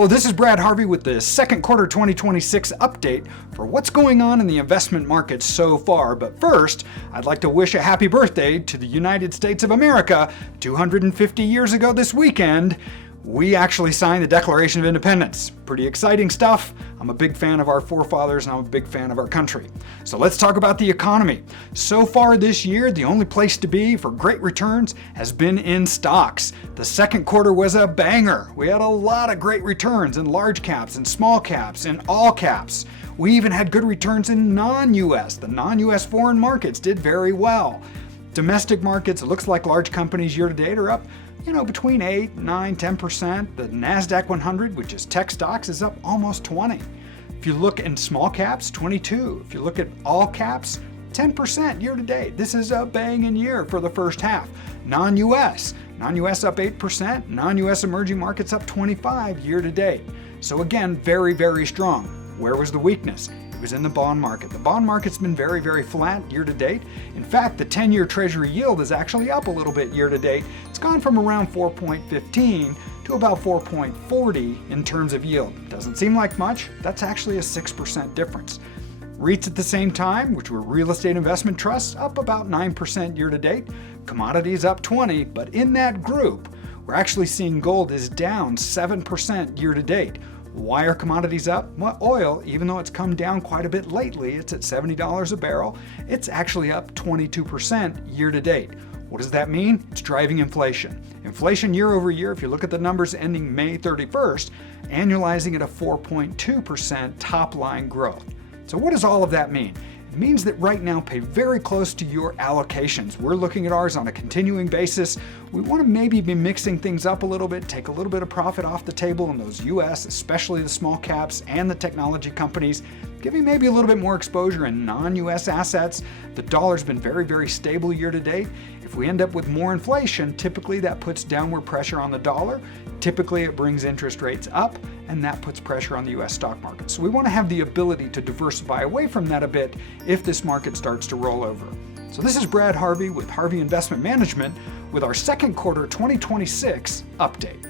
Hello, this is Brad Harvey with the second quarter 2026 update for what's going on in the investment markets so far. But first, I'd like to wish a happy birthday to the United States of America. 250 years ago this weekend, we actually signed the Declaration of Independence. Pretty exciting stuff. I'm a big fan of our forefathers and I'm a big fan of our country. So let's talk about the economy. So far this year, the only place to be for great returns has been in stocks. The second quarter was a banger. We had a lot of great returns in large caps and small caps and all caps. We even had good returns in non-US. The non-US foreign markets did very well. Domestic markets, it looks like large companies year to date are up between 8, 9, 10%. The NASDAQ 100, which is tech stocks, is up almost 20. If you look in small caps, 22. If you look at all caps, 10% year to date. This is a banging year for the first half. Non-US up 8%. Non-US emerging markets up 25 year to date. So again, very, very strong. Where was the weakness? It was in the bond market. The bond market's been very, very flat year to date. In fact, the 10-year Treasury yield is actually up a little bit year to date. It's gone from around 4.15 to about 4.40 in terms of yield. Doesn't seem like much. That's actually a 6% difference. REITs at the same time, which were real estate investment trusts, up about 9% year to date. Commodities up 20, but in that group, we're actually seeing gold is down 7% year to date. Why are commodities up? Well, oil, even though it's come down quite a bit lately, it's at $70 a barrel, it's actually up 22% year to date. What does that mean? It's driving inflation. Inflation year over year, if you look at the numbers ending May 31st, annualizing at a 4.2% top line growth. So what does all of that mean? It means that right now pay very close to your allocations. We're looking at ours on a continuing basis. We want to maybe be mixing things up a little bit, take a little bit of profit off the table in those US, especially the small caps and the technology companies, giving maybe a little bit more exposure in non-US assets. The dollar's been very, very stable year to date. If we end up with more inflation, typically that puts downward pressure on the dollar. Typically it brings interest rates up, and that puts pressure on the US stock market. So we want to have the ability to diversify away from that a bit if this market starts to roll over. So this is Brad Harvey with Harvey Investment Management with our second quarter 2026 update.